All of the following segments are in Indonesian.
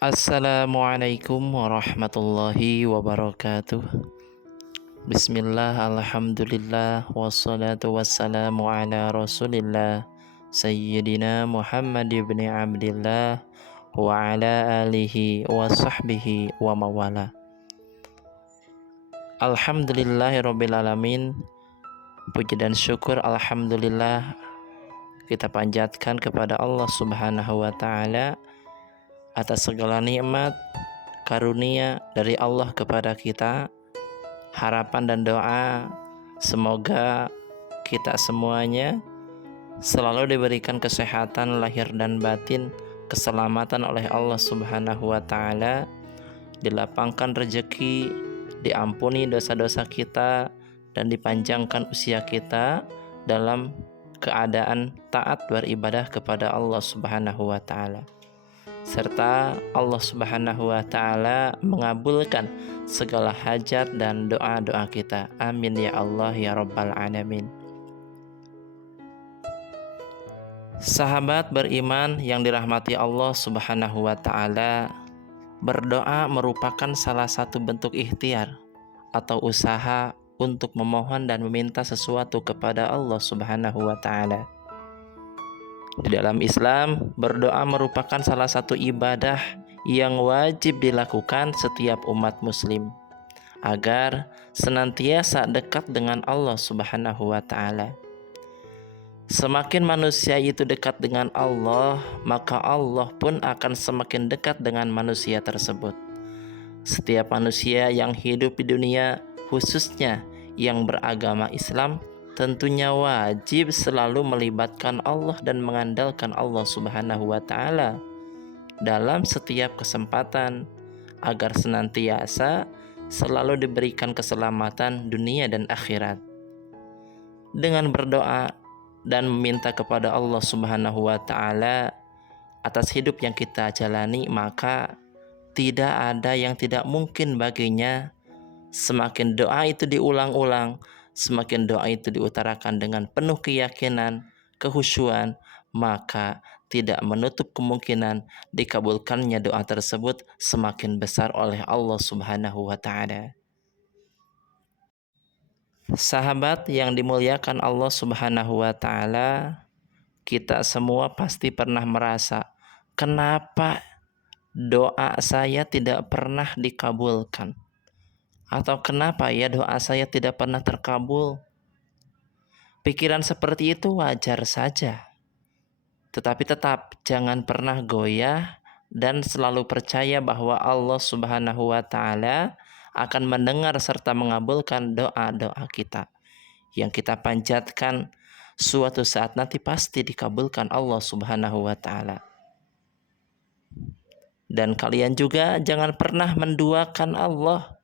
Assalamualaikum warahmatullahi wabarakatuh. Bismillah, alhamdulillah, wassalatu wassalamu ala rasulillah Sayyidina Muhammad ibn Abdillah wa ala alihi wa sahbihi wa mawala. Alhamdulillahirrabbilalamin. Puji dan syukur alhamdulillah kita panjatkan kepada Allah subhanahu wa ta'ala atas segala nikmat karunia dari Allah kepada kita. Harapan dan doa semoga kita semuanya selalu diberikan kesehatan lahir dan batin, keselamatan oleh Allah subhanahu wa ta'ala, dilapangkan rezeki, diampuni dosa-dosa kita, dan dipanjangkan usia kita dalam keadaan taat beribadah kepada Allah subhanahu wa ta'ala, serta Allah subhanahu wa ta'ala mengabulkan segala hajat dan doa-doa kita. Amin ya Allah ya Rabbal Alamin. Sahabat beriman yang dirahmati Allah subhanahu wa ta'ala, berdoa merupakan salah satu bentuk ikhtiar atau usaha untuk memohon dan meminta sesuatu kepada Allah subhanahu wa ta'ala. Di dalam Islam, berdoa merupakan salah satu ibadah yang wajib dilakukan setiap umat muslim agar senantiasa dekat dengan Allah subhanahu wa ta'ala. Semakin manusia itu dekat dengan Allah, maka Allah pun akan semakin dekat dengan manusia tersebut. Setiap manusia yang hidup di dunia, khususnya yang beragama Islam, tentunya wajib selalu melibatkan Allah dan mengandalkan Allah subhanahu wa ta'ala dalam setiap kesempatan agar senantiasa selalu diberikan keselamatan dunia dan akhirat. Dengan berdoa dan meminta kepada Allah subhanahu wa ta'ala atas hidup yang kita jalani, maka tidak ada yang tidak mungkin baginya. Semakin doa itu diulang-ulang, semakin doa itu diutarakan dengan penuh keyakinan, kehusyuan, maka tidak menutup kemungkinan dikabulkannya doa tersebut semakin besar oleh Allah subhanahu wa ta'ala. Sahabat yang dimuliakan Allah subhanahu wa ta'ala, kita semua pasti pernah merasa, kenapa doa saya tidak pernah dikabulkan? Atau kenapa ya doa saya tidak pernah terkabul? Pikiran seperti itu wajar saja. Tetapi tetap jangan pernah goyah dan selalu percaya bahwa Allah subhanahu wa ta'ala akan mendengar serta mengabulkan doa-doa kita. Yang kita panjatkan suatu saat nanti pasti dikabulkan Allah subhanahu wa ta'ala. Dan kalian juga jangan pernah menduakan Allah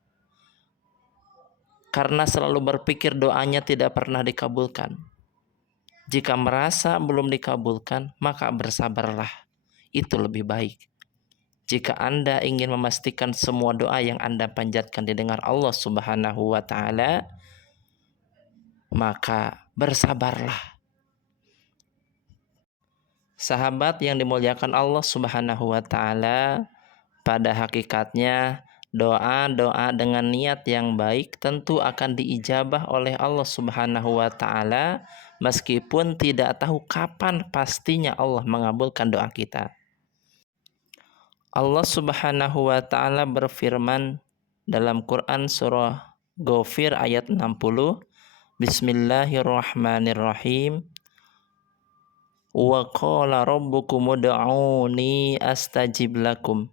karena selalu berpikir doanya tidak pernah dikabulkan. Jika merasa belum dikabulkan, maka bersabarlah. Itu lebih baik. Jika Anda ingin memastikan semua doa yang Anda panjatkan didengar Allah subhanahu wa ta'ala, maka bersabarlah. Sahabat yang dimuliakan Allah subhanahu wa ta'ala, pada hakikatnya doa-doa dengan niat yang baik tentu akan diijabah oleh Allah subhanahu wa ta'ala, meskipun tidak tahu kapan pastinya Allah mengabulkan doa kita. Allah subhanahu wa ta'ala berfirman dalam Quran surah Ghafir ayat 60, Bismillahirrahmanirrahim. Wa qala rabbukum ud'uni astajib lakum.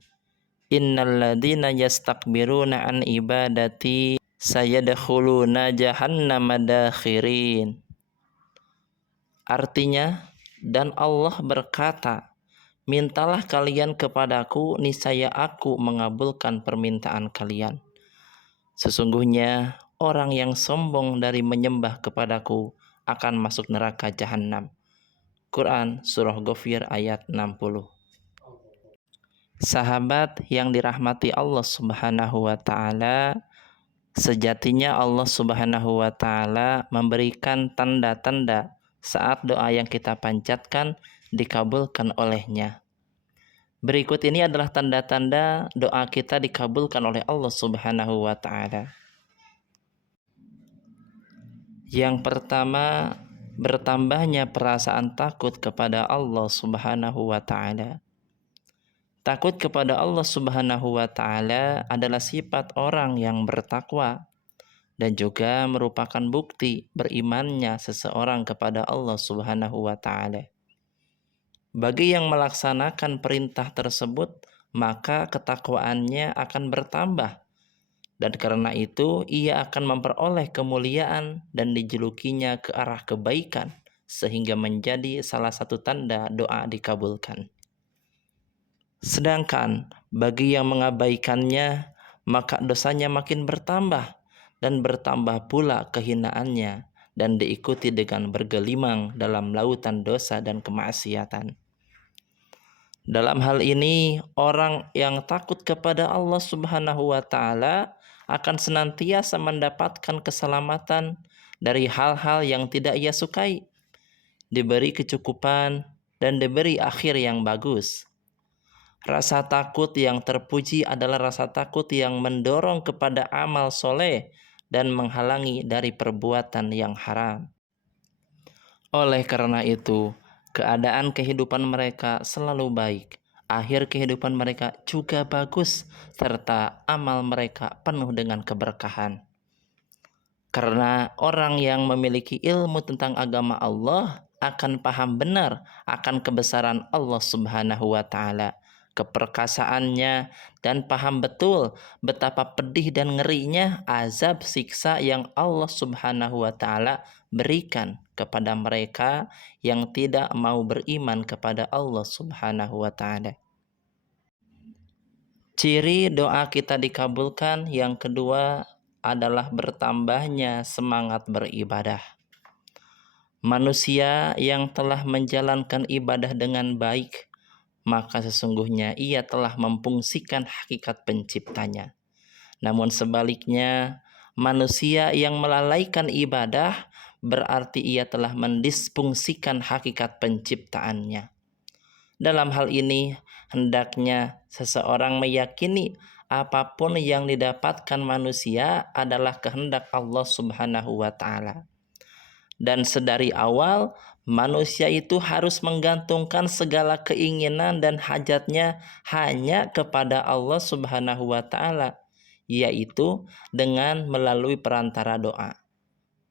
Innal ladzina yastakbiruna an ibadati sayadkhuluna jahannama dakhirin. Artinya, dan Allah berkata, mintalah kalian kepadaku, niscaya aku mengabulkan permintaan kalian. Sesungguhnya orang yang sombong dari menyembah kepadaku akan masuk neraka jahanam. Quran surah Ghafir ayat 60. Sahabat yang dirahmati Allah subhanahu wa ta'ala, sejatinya Allah subhanahu wa ta'ala memberikan tanda-tanda saat doa yang kita panjatkan dikabulkan olehnya. Berikut ini adalah tanda-tanda doa kita dikabulkan oleh Allah Subhanahu wa Ta'ala. Yang pertama, bertambahnya perasaan takut kepada Allah Subhanahu wa Ta'ala. Takut kepada Allah Subhanahu wa Ta'ala adalah sifat orang yang bertakwa dan juga merupakan bukti berimannya seseorang kepada Allah Subhanahu wa Ta'ala. Bagi yang melaksanakan perintah tersebut, maka ketakwaannya akan bertambah, dan karena itu ia akan memperoleh kemuliaan dan dijulukinya ke arah kebaikan, sehingga menjadi salah satu tanda doa dikabulkan. Sedangkan bagi yang mengabaikannya, maka dosanya makin bertambah dan bertambah pula kehinaannya, dan diikuti dengan bergelimang dalam lautan dosa dan kemaksiatan. Dalam hal ini, orang yang takut kepada Allah Subhanahu wa Ta'ala akan senantiasa mendapatkan keselamatan dari hal-hal yang tidak ia sukai, diberi kecukupan, dan diberi akhir yang bagus. Rasa takut yang terpuji adalah rasa takut yang mendorong kepada amal soleh dan menghalangi dari perbuatan yang haram. Oleh karena itu, keadaan kehidupan mereka selalu baik, akhir kehidupan mereka juga bagus, serta amal mereka penuh dengan keberkahan. Karena orang yang memiliki ilmu tentang agama Allah akan paham benar akan kebesaran Allah Subhanahu wa Ta'ala, keperkasaannya, dan paham betul betapa pedih dan ngerinya azab siksa yang Allah Subhanahu wa Ta'ala berikan kepada mereka yang tidak mau beriman kepada Allah Subhanahu wa Ta'ala. Ciri doa kita dikabulkan yang kedua adalah bertambahnya semangat beribadah. Manusia yang telah menjalankan ibadah dengan baik, maka sesungguhnya ia telah memfungsikan hakikat penciptanya. Namun sebaliknya, manusia yang melalaikan ibadah berarti ia telah mendisfungsikan hakikat penciptaannya. Dalam hal ini, hendaknya seseorang meyakini apapun yang didapatkan manusia adalah kehendak Allah Subhanahu wa Ta'ala. Dan sedari awal, manusia itu harus menggantungkan segala keinginan dan hajatnya hanya kepada Allah Subhanahu wa Ta'ala, yaitu dengan melalui perantara doa.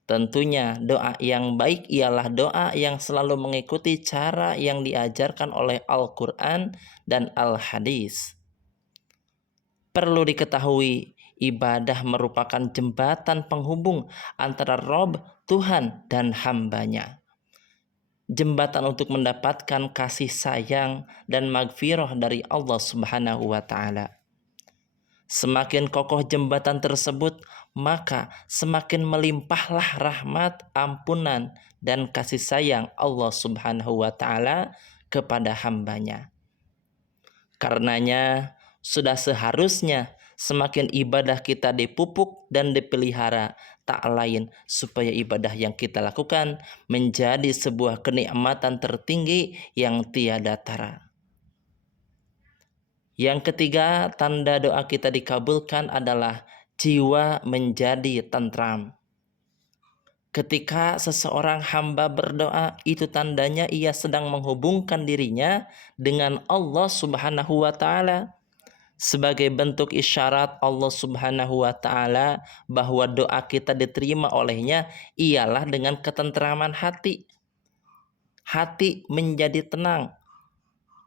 Tentunya doa yang baik ialah doa yang selalu mengikuti cara yang diajarkan oleh Al-Quran dan Al-Hadis. Perlu diketahui, ibadah merupakan jembatan penghubung antara Rob, Tuhan, dan hambanya. Jembatan untuk mendapatkan kasih sayang dan magfirah dari Allah Subhanahu wa Ta'ala. Semakin kokoh jembatan tersebut, maka semakin melimpahlah rahmat, ampunan, dan kasih sayang Allah Subhanahu wa Ta'ala kepada hambanya. Karenanya, sudah seharusnya semakin ibadah kita dipupuk dan dipelihara, tak lain supaya ibadah yang kita lakukan menjadi sebuah kenikmatan tertinggi yang tiada tara. Yang ketiga, tanda doa kita dikabulkan adalah jiwa menjadi tentram. Ketika seseorang hamba berdoa, itu tandanya ia sedang menghubungkan dirinya dengan Allah Subhanahu wa Ta'ala. Sebagai bentuk isyarat Allah Subhanahu wa Ta'ala bahwa doa kita diterima olehnya ialah dengan ketentraman hati. Hati menjadi tenang.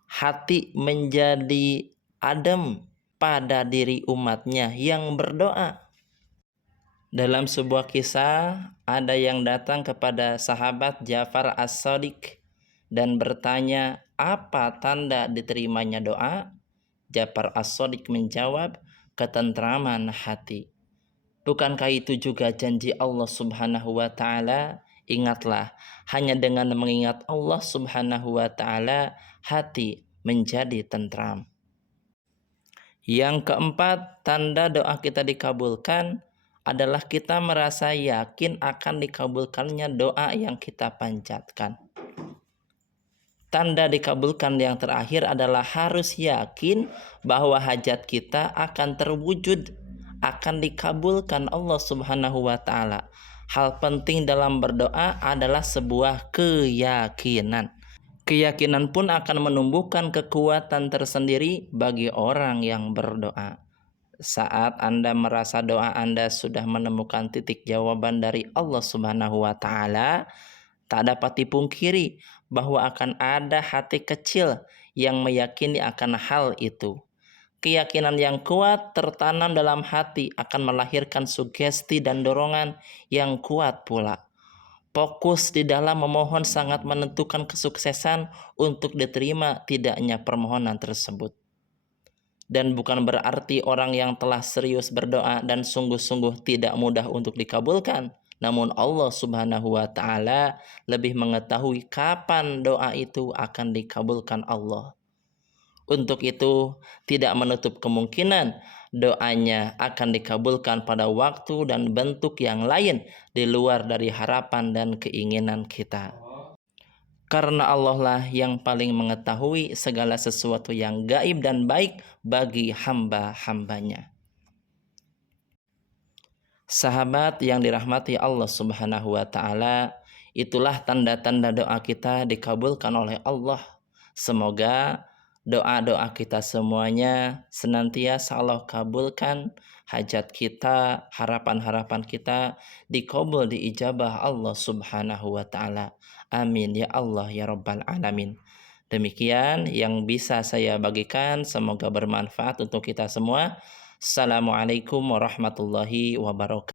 Hati menjadi adem pada diri umatnya yang berdoa. Dalam sebuah kisah, ada yang datang kepada sahabat Ja'far As-Shadiq dan bertanya, apa tanda diterimanya doa? Ja'far As-Shadiq menjawab, ketentraman hati. Bukankah itu juga janji Allah Subhanahu wa Ta'ala? Ingatlah, hanya dengan mengingat Allah Subhanahu wa Ta'ala, hati menjadi tentram. Yang keempat, tanda doa kita dikabulkan adalah kita merasa yakin akan dikabulkannya doa yang kita panjatkan. Tanda dikabulkan yang terakhir adalah harus yakin bahwa hajat kita akan terwujud, akan dikabulkan Allah Subhanahu wa taala. Hal penting dalam berdoa adalah sebuah keyakinan. Keyakinan pun akan menumbuhkan kekuatan tersendiri bagi orang yang berdoa. Saat Anda merasa doa Anda sudah menemukan titik jawaban dari Allah Subhanahu wa taala, tak dapat dipungkiri bahwa akan ada hati kecil yang meyakini akan hal itu. Keyakinan yang kuat tertanam dalam hati akan melahirkan sugesti dan dorongan yang kuat pula. Fokus di dalam memohon sangat menentukan kesuksesan untuk diterima tidaknya permohonan tersebut. Dan bukan berarti orang yang telah serius berdoa dan sungguh-sungguh tidak mudah untuk dikabulkan. Namun Allah Subhanahu wa taala lebih mengetahui kapan doa itu akan dikabulkan Allah. Untuk itu, tidak menutup kemungkinan doanya akan dikabulkan pada waktu dan bentuk yang lain di luar dari harapan dan keinginan kita. Karena Allah lah yang paling mengetahui segala sesuatu yang gaib dan baik bagi hamba-hambanya. Sahabat yang dirahmati Allah Subhanahu wa taala, itulah tanda-tanda doa kita dikabulkan oleh Allah. Semoga doa-doa kita semuanya senantiasa Allah kabulkan, hajat kita, harapan-harapan kita dikabul, diijabah Allah Subhanahu wa taala. Amin ya Allah ya rabbal alamin. Demikian yang bisa saya bagikan, semoga bermanfaat untuk kita semua. Assalamualaikum warahmatullahi wabarakatuh.